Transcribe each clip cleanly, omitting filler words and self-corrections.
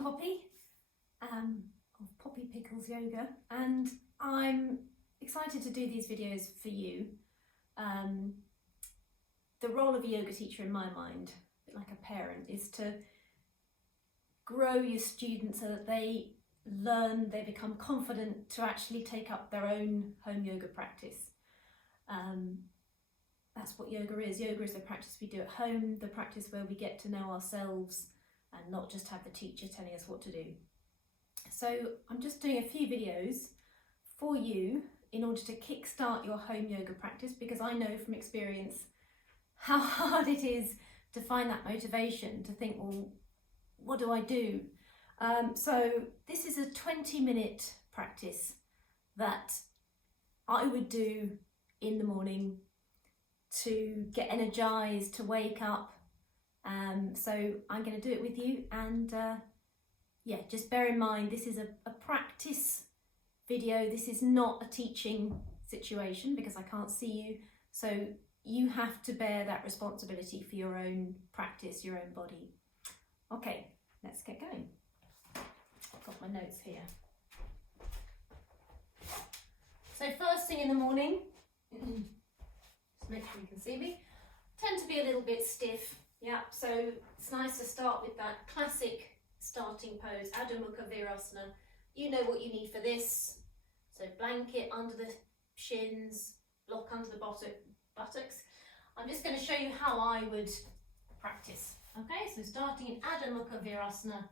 I'm Poppy of Poppy Pickles Yoga, and I'm excited to do these videos for you. The role of a yoga teacher in my mind, a bit like a parent, is to grow your students so that they learn, they become confident to actually take up their own home yoga practice. That's what yoga is. Yoga is the practice we do at home, the practice where we get to know ourselves and not just have the teacher telling us what to do. So I'm just doing a few videos for you in order to kickstart your home yoga practice, because I know from experience how hard it is to find that motivation to think, well, what do I do? So this is a 20-minute practice that I would do in the morning to get energized, to wake up. So I'm going to do it with you, and yeah, just bear in mind this is a practice video. This is not a teaching situation because I can't see you, so you have to bear that responsibility for your own practice, your own body. Okay, let's get going. I've got my notes here. So first thing in the morning, just make sure you can see me, tend to be a little bit stiff. Yeah, so it's nice to start with that classic starting pose, Adho Mukha Virasana. You know what you need for this. So blanket under the shins, block under the buttocks. I'm just going to show you how I would practice. Okay, so starting in Adho Mukha Virasana.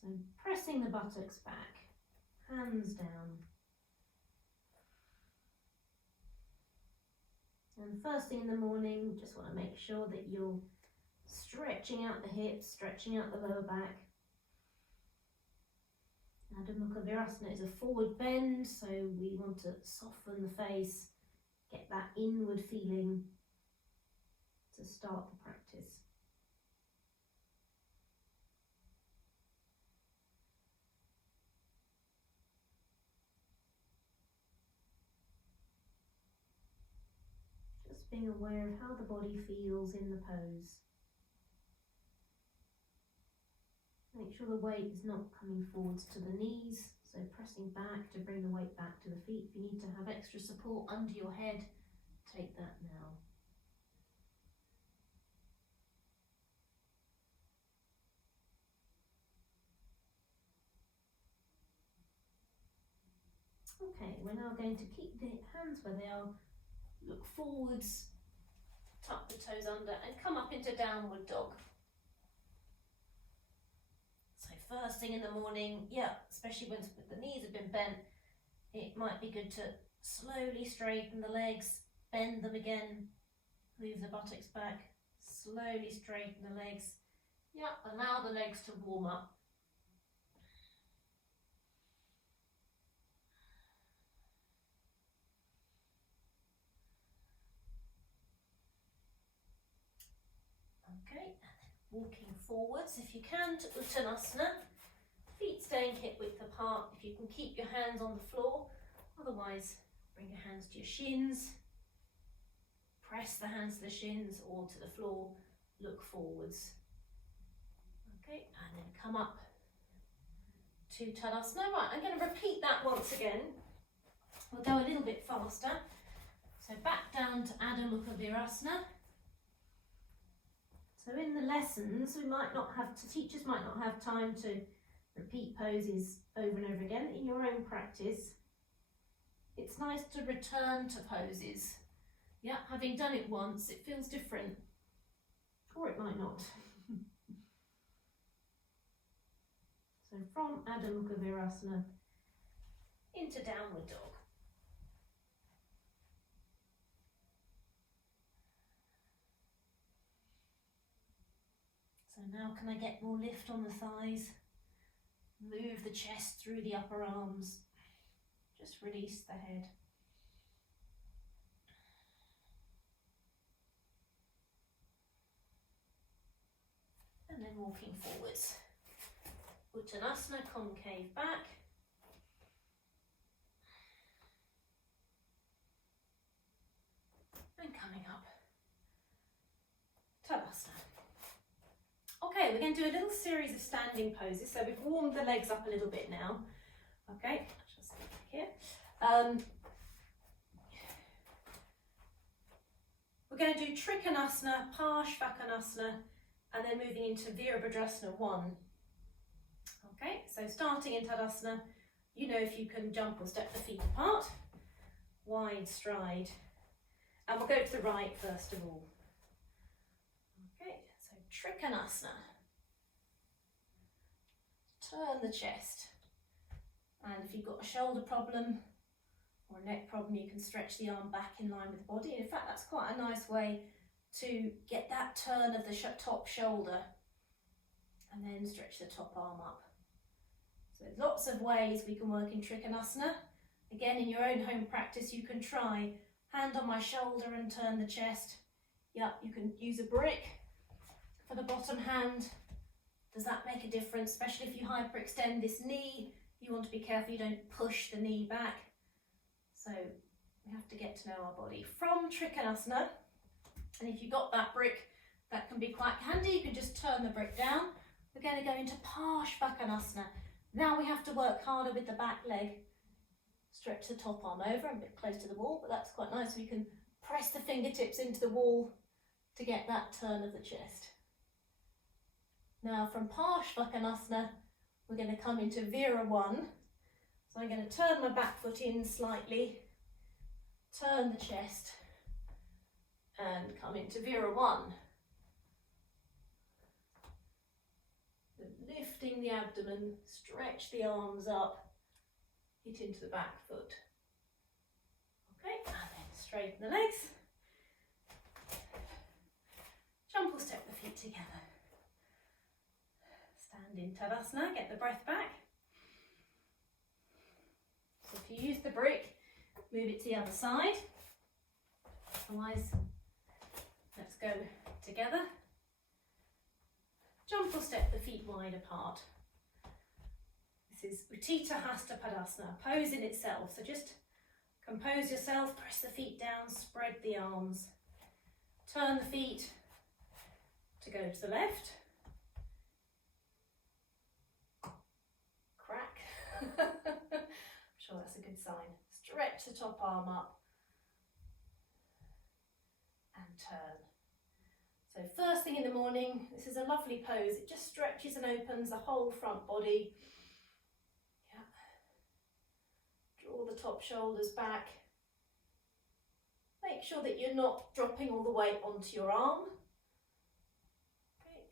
So pressing the buttocks back, hands down. And first thing in the morning, just want to make sure that you're stretching out the hips, stretching out the lower back. Adho Mukha Virasana is a forward bend, so we want to soften the face, get that inward feeling to start the practice. Just being aware of how the body feels in the pose. Make sure the weight is not coming forwards to the knees, so pressing back to bring the weight back to the feet. If you need to have extra support under your head, take that now. Okay, we're now going to keep the hands where they are, look forwards, tuck the toes under and come up into downward dog. So first thing in the morning, yeah, especially when the knees have been bent, it might be good to slowly straighten the legs, bend them again, move the buttocks back, slowly straighten the legs. Yeah, allow the legs to warm up. Okay, and then walking forwards if you can to Uttanasana. Feet staying hip width apart. If you can keep your hands on the floor, otherwise bring your hands to your shins. Press the hands to the shins or to the floor, look forwards. Okay, and then come up to Tadasana. Right, I'm going to repeat that once again. We'll go a little bit faster. So back down to Adho Mukha Virasana. So in the lessons, teachers might not have time to repeat poses over and over again. In your own practice, it's nice to return to poses. Yeah, having done it once, it feels different, or it might not. So from Adho Mukha Virasana into downward dog. So now can I get more lift on the thighs? Move the chest through the upper arms. Just release the head. And then walking forwards. Uttanasana, concave back. And coming up. Tadasana. Okay, we're going to do a little series of standing poses. So we've warmed the legs up a little bit now. Okay, just here. We're going to do Trikonasana, Parshvakonasana, and then moving into Virabhadrasana 1. Okay, so starting in Tadasana, you know if you can jump or step the feet apart, wide stride, and we'll go to the right first of all. Okay, so Trikonasana. Turn the chest, and if you've got a shoulder problem or a neck problem, you can stretch the arm back in line with the body. And in fact, that's quite a nice way to get that turn of the top shoulder, and then stretch the top arm up. So there's lots of ways we can work in Trikonasana. Again, in your own home practice, you can try hand on my shoulder and turn the chest. Yep, you can use a brick for the bottom hand. Does that make a difference? Especially if you hyperextend this knee, you want to be careful you don't push the knee back. So we have to get to know our body. From Trikonasana, and if you've got that brick, that can be quite handy. You can just turn the brick down. We're going to go into Parshvakonasana. Now we have to work harder with the back leg. Stretch the top arm over, a bit close to the wall, but that's quite nice. We can press the fingertips into the wall to get that turn of the chest. Now from Parshvakonasana, we're going to come into Vira 1. So I'm going to turn my back foot in slightly, turn the chest, and come into Vira 1. Lifting the abdomen, stretch the arms up, hit into the back foot. Okay, and then straighten the legs. Jump or step the feet together. Stand in Tadasana, get the breath back. So if you use the brick, move it to the other side. Otherwise, let's go together. Jump or step the feet wide apart. This is Utthita Hasta Padasana, pose in itself. So just compose yourself, press the feet down, spread the arms. Turn the feet to go to the left. Crack. I'm sure that's a good sign. Stretch the top arm up and turn. So first thing in the morning, this is a lovely pose. It just stretches and opens the whole front body. Yeah. Draw the top shoulders back. Make sure that you're not dropping all the weight onto your arm. Okay.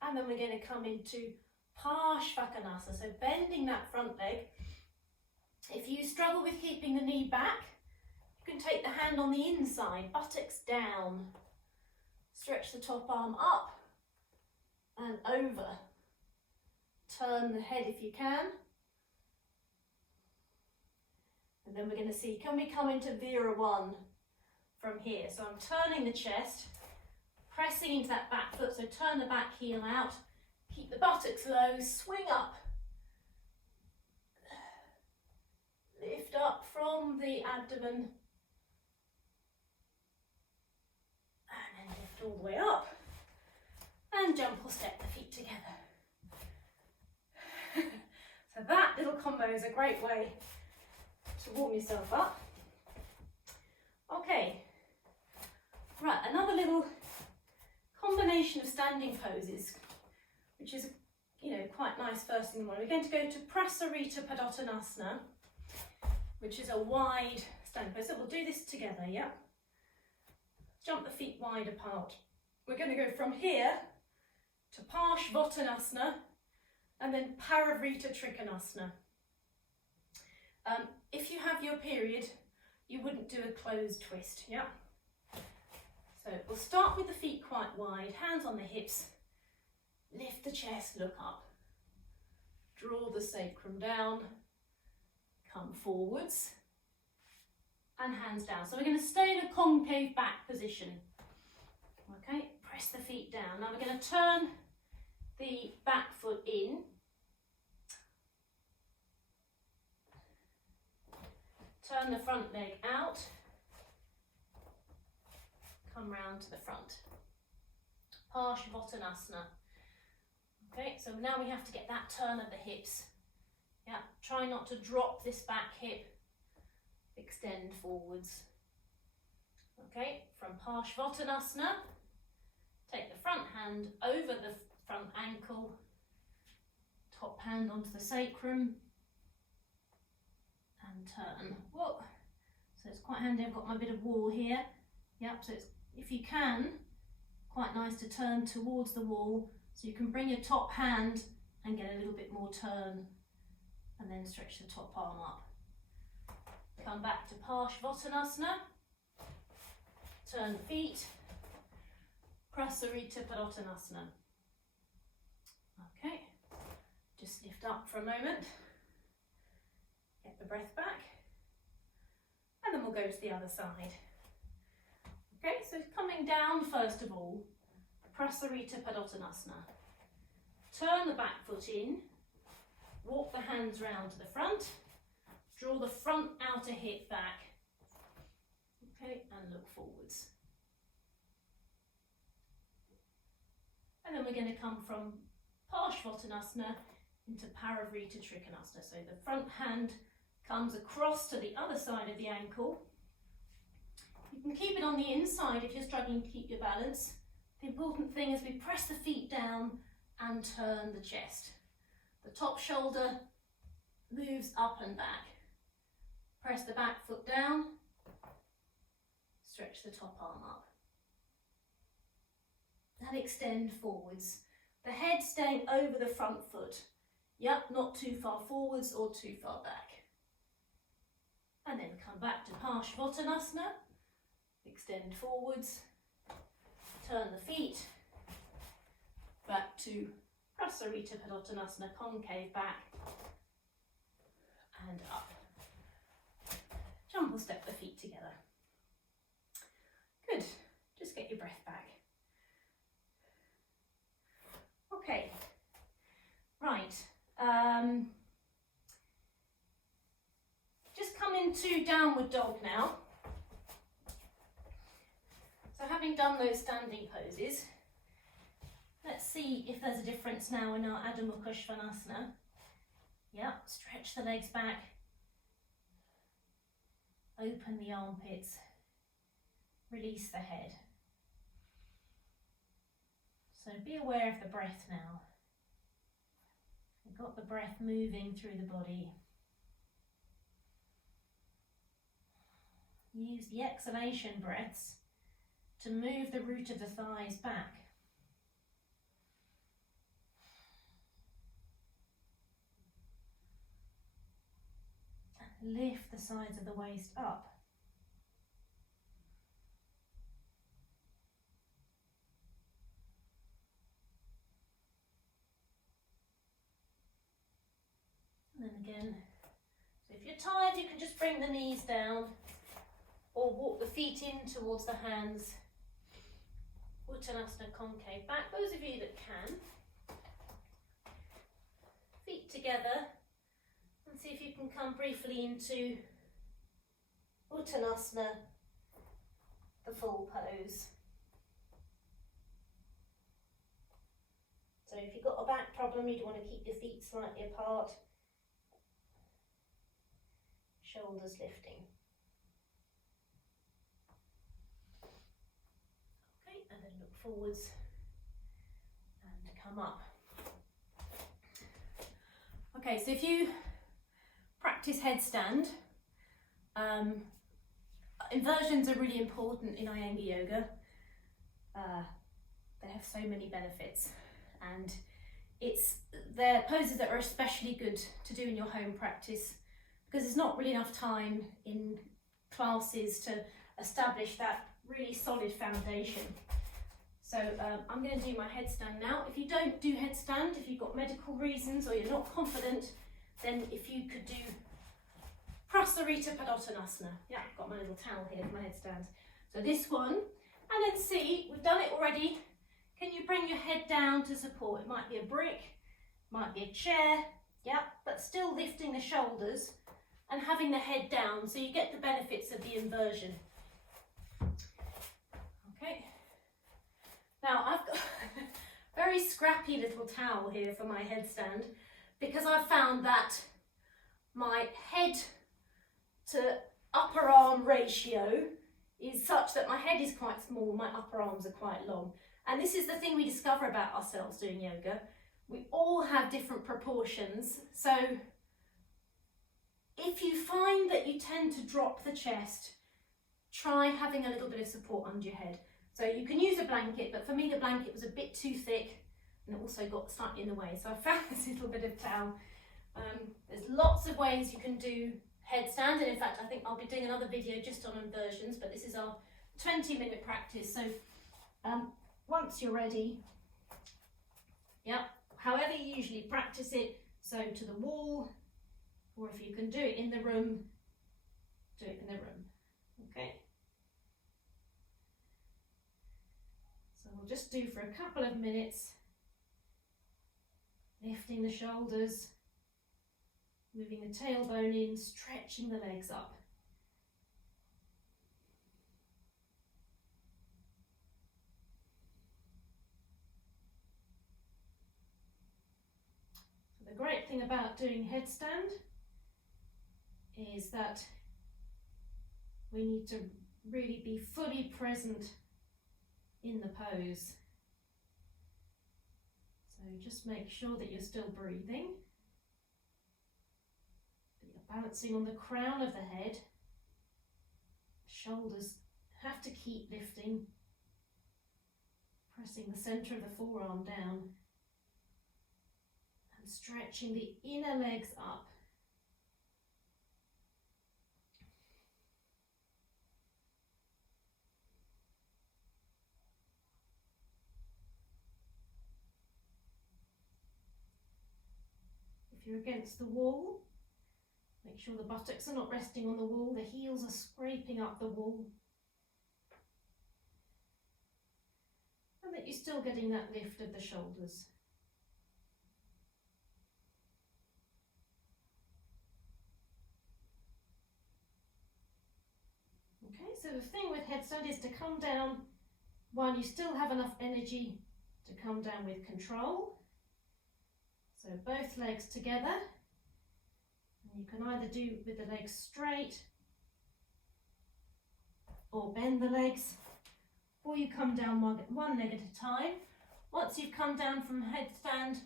And then we're going to come into Parshvakonasana, so bending that front leg. If you struggle with keeping the knee back, you can take the hand on the inside, buttocks down. Stretch the top arm up and over. Turn the head if you can. And then we're going to see, can we come into Vira 1 from here? So I'm turning the chest, pressing into that back foot, so turn the back heel out, keep the buttocks low, swing up. Lift up from the abdomen. All the way up and jump or step the feet together. So that little combo is a great way to warm yourself up. Okay, right, another little combination of standing poses, which is, you know, quite nice first thing in the morning. We're going to go to Prasarita Padottanasana, which is a wide standing pose. So we'll do this together, yeah? Jump the feet wide apart. We're going to go from here to Parshvottanasana and then Parivrita Trikonasana. If you have your period, you wouldn't do a closed twist, yeah? So we'll start with the feet quite wide, hands on the hips, lift the chest, look up. Draw the sacrum down, come forwards. And hands down. So we're going to stay in a concave back position. Okay, press the feet down. Now we're going to turn the back foot in. Turn the front leg out. Come round to the front. Parshvottanasana. Okay, so now we have to get that turn of the hips. Yeah, try not to drop this back hip. Extend forwards. Okay, from Parsvottanasana, take the front hand over the front ankle, top hand onto the sacrum, and turn. Whoa. So it's quite handy, I've got my bit of wall here. Yep, so it's, if you can, quite nice to turn towards the wall, so you can bring your top hand and get a little bit more turn, and then stretch the top arm up. Come back to Parsvottanasana, turn feet, Prasarita Padottanasana. Okay, just lift up for a moment, get the breath back, and then we'll go to the other side. Okay, so coming down first of all, Prasarita Padottanasana. Turn the back foot in, walk the hands round to the front, draw the front outer hip back, okay, and look forwards. And then we're going to come from Parsvottanasana into Parivrita Trikonasana. So the front hand comes across to the other side of the ankle. You can keep it on the inside if you're struggling to keep your balance. The important thing is we press the feet down and turn the chest. The top shoulder moves up and back. Press the back foot down, stretch the top arm up. And extend forwards. The head staying over the front foot. Yep, not too far forwards or too far back. And then come back to Parsvottanasana. Extend forwards. Turn the feet. Back to Prasarita Padottanasana, concave back. And up. Jump or step the feet together. Good. Just get your breath back. Okay. Right. Just come into downward dog now. So having done those standing poses, let's see if there's a difference now in our Adho Mukha Svanasana. Yep, stretch the legs back. Open the armpits, release the head. So be aware of the breath now. You've got the breath moving through the body. Use the exhalation breaths to move the root of the thighs back. Lift the sides of the waist up. And then again, so if you're tired, you can just bring the knees down or walk the feet in towards the hands. Uttanasana, concave back, those of you that can. Feet together. And see if you can come briefly into Uttanasana, the full pose. So if you've got a back problem, you'd want to keep your feet slightly apart. Shoulders lifting. Okay, and then look forwards and come up. Okay, so if you practice headstand, inversions are really important in Iyengar yoga. They have so many benefits, and they're poses that are especially good to do in your home practice because there's not really enough time in classes to establish that really solid foundation. So I'm going to do my headstand now. If you don't do headstand, if you've got medical reasons or you're not confident, then if you could do Prasarita Padottanasana. Yeah, I've got my little towel here for my headstand. So this one, and then see, we've done it already. Can you bring your head down to support? It might be a brick, might be a chair, yeah, but still lifting the shoulders and having the head down so you get the benefits of the inversion. Okay. Now I've got very very scrappy little towel here for my headstand because I've found that my head to upper arm ratio is such that my head is quite small, my upper arms are quite long. And this is the thing we discover about ourselves doing yoga. We all have different proportions. So if you find that you tend to drop the chest, try having a little bit of support under your head. So you can use a blanket, but for me the blanket was a bit too thick and it also got slightly in the way. So I found this little bit of towel. There's lots of ways you can do headstand, and in fact I think I'll be doing another video just on inversions, but this is our 20-minute practice. So once you're ready, however you usually practice it, so to the wall, or if you can do it in the room, do it in the room. Okay. So we'll just do for a couple of minutes, lifting the shoulders, moving the tailbone in, stretching the legs up. So the great thing about doing headstand is that we need to really be fully present in the pose. So just make sure that you're still breathing. Balancing on the crown of the head, shoulders have to keep lifting, pressing the centre of the forearm down and stretching the inner legs up. If you're against the wall, make sure the buttocks are not resting on the wall, the heels are scraping up the wall. And that you're still getting that lift of the shoulders. Okay, so the thing with headstand is to come down while you still have enough energy to come down with control. So both legs together. You can either do with the legs straight or bend the legs, or you come down one leg at a time. Once you've come down from headstand,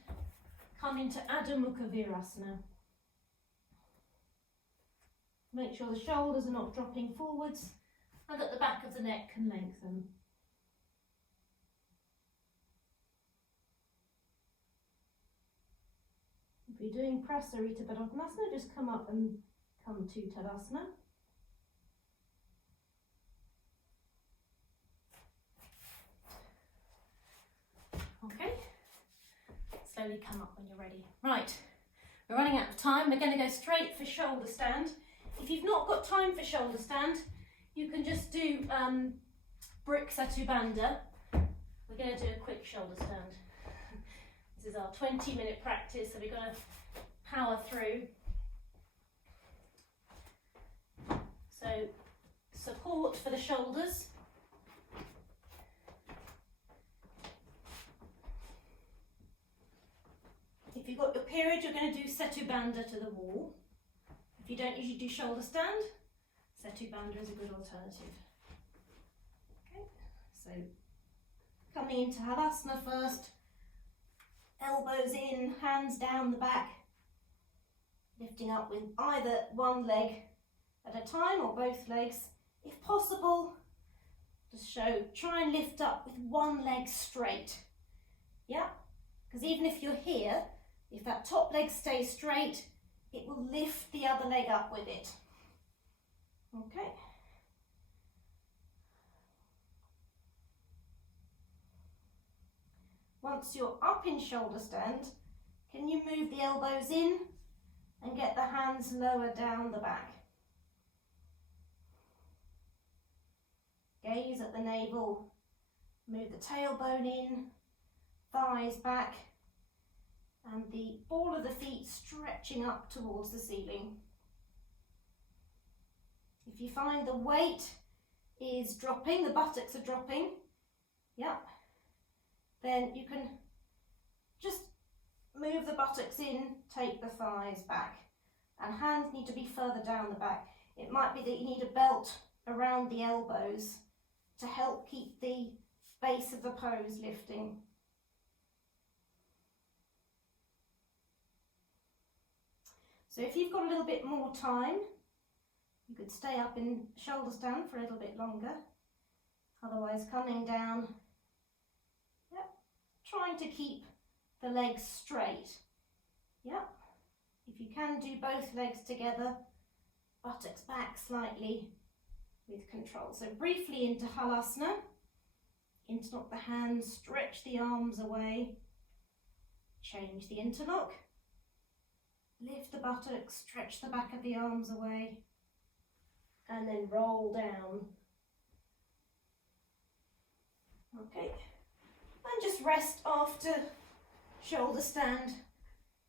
come into Adho Mukha Virasana. Make sure the shoulders are not dropping forwards and that the back of the neck can lengthen. If you're doing Prasarita Padottanasana, just come up and come to Tadasana. Okay, slowly come up when you're ready. Right, we're running out of time. We're going to go straight for shoulder stand. If you've not got time for shoulder stand, you can just do brick Setu Bandha. We're going to do a quick shoulder stand. This is our 20-minute practice, so we're going to power through. So support for the shoulders. If you've got your period, you're going to do Setu Bandha to the wall. If you don't usually do shoulder stand, Setu Bandha is a good alternative. Okay, so coming into Hadasana first. Elbows in, hands down the back, lifting up with either one leg at a time or both legs. If possible, just try and lift up with one leg straight. Yeah, because even if you're here, if that top leg stays straight, it will lift the other leg up with it. Okay. Once you're up in shoulder stand, can you move the elbows in and get the hands lower down the back? Gaze at the navel, move the tailbone in, thighs back, and the ball of the feet stretching up towards the ceiling. If you find the weight is dropping, the buttocks are dropping, yep, then you can move the buttocks in, take the thighs back. And hands need to be further down the back. It might be that you need a belt around the elbows to help keep the base of the pose lifting. So if you've got a little bit more time, you could stay up in shoulder stand for a little bit longer. Otherwise, coming down, yep, trying to keep the legs straight. Yep. If you can do both legs together, buttocks back slightly with control. So briefly into Halasana, interlock the hands, stretch the arms away, change the interlock, lift the buttocks, stretch the back of the arms away, and then roll down. Okay, and just rest after shoulder stand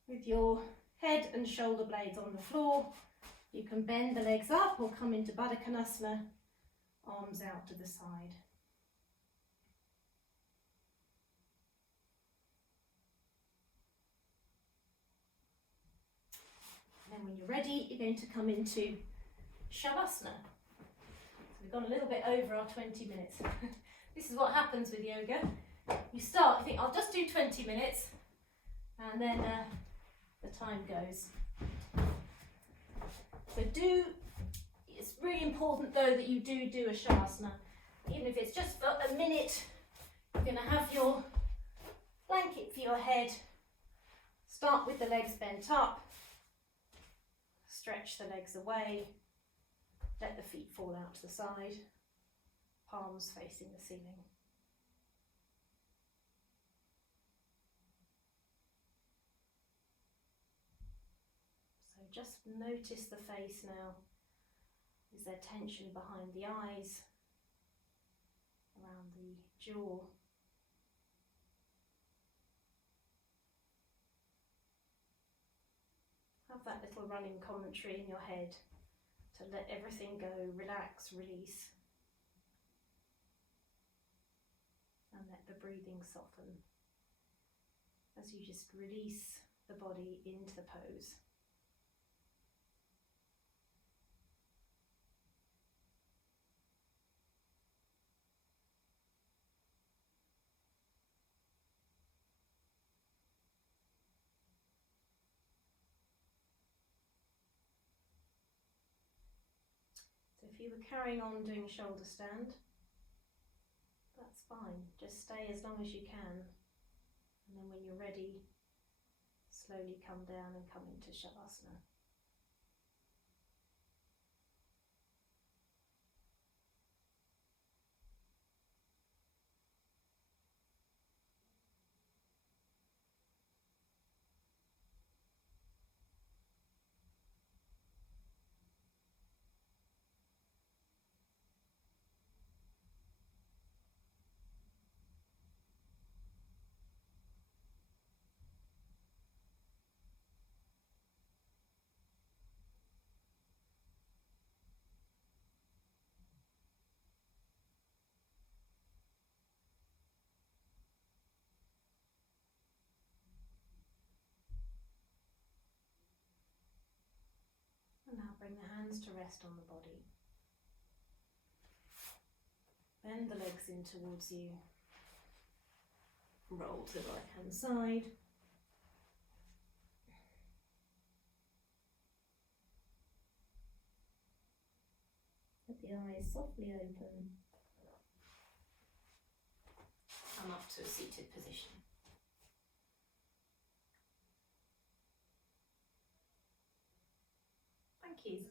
with your head and shoulder blades on the floor. You can bend the legs up or come into Baddha Konasana, arms out to the side. And then when you're ready, you're going to come into Shavasana. So we've gone a little bit over our 20 minutes. This is what happens with yoga. You start, you think, I'll just do 20 minutes, and then the time goes. So it's really important though that you do a Shavasana. Even if it's just for a minute, you're going to have your blanket for your head. Start with the legs bent up. Stretch the legs away. Let the feet fall out to the side. Palms facing the ceiling. So just notice the face now. Is there tension behind the eyes, around the jaw? Have that little running commentary in your head to let everything go, relax, release. And let the breathing soften as you just release the body into the pose. So if you were carrying on doing shoulder stand, that's fine. Just stay as long as you can. And then when you're ready, slowly come down and come into Shavasana. And now bring the hands to rest on the body. Bend the legs in towards you. Roll to the right hand side. Let the eyes softly open. Come up to a seated position. Thank you.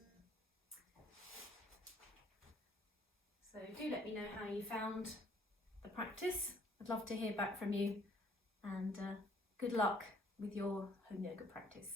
So do let me know how you found the practice. I'd love to hear back from you, and good luck with your home yoga practice.